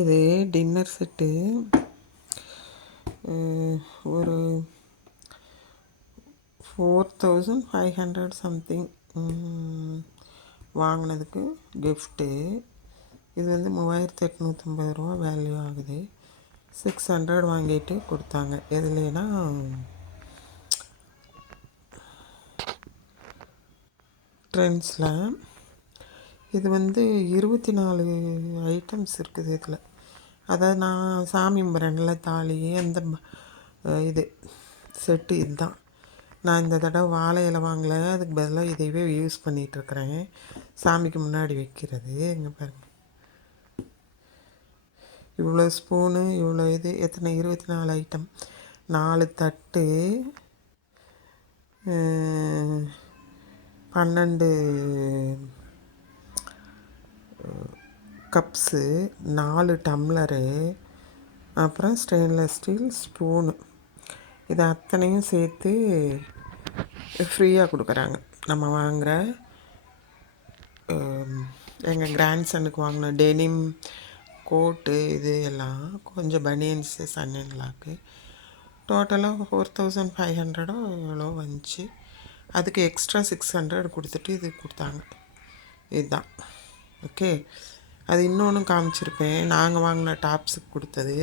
இது dinner set ஒரு 4500 something வாங்கினதுக்கு கிஃப்ட்டு. இது வந்து 3850 ரூபா வேல்யூ ஆகுது. 600 வாங்கிட்டு கொடுத்தாங்க. எதுலேனா ட்ரெண்ட்ஸில். இது வந்து 24 ஐட்டம்ஸ் இருக்குது இதில். அதாவது நான் சாமி கும்பிட்றேன்ல, தாலி அந்த இது செட்டு இதுதான். நான் இந்த தடவை வாழை இலை வாங்கலை, அதுக்கு பதிலாக இதையவே யூஸ் பண்ணிகிட்ருக்கிறேன். சாமிக்கு முன்னாடி வைக்கிறது. இங்கே பாருங்கள், இவ்வளோ ஸ்பூனு, இவ்வளோ இது எத்தனை 24 ஐட்டம். 4 தட்டு, 12 கப்ஸு, 4 டம்ளரு, அப்புறம் ஸ்டெயின்லெஸ் ஸ்டீல் ஸ்பூனு. இது அத்தனையும் சேர்த்து ஃப்ரீயாக கொடுக்குறாங்க. நம்ம வாங்குகிற எங்கள் கிராண்ட்சனுக்கு வாங்கின டெனிம் கோட்டு இது எல்லாம், கொஞ்சம் பனியன்ஸு, சன்னின்லாக்கு, டோட்டலாக 4500 எவ்வளோ வந்துச்சு. அதுக்கு எக்ஸ்ட்ரா 600 கொடுத்துட்டு இது கொடுத்தாங்க. இதுதான் ஓகே. அது இன்னொன்று காமிச்சிருப்பேன், நாங்கள் வாங்கின டாப்ஸுக்கு கொடுத்தது.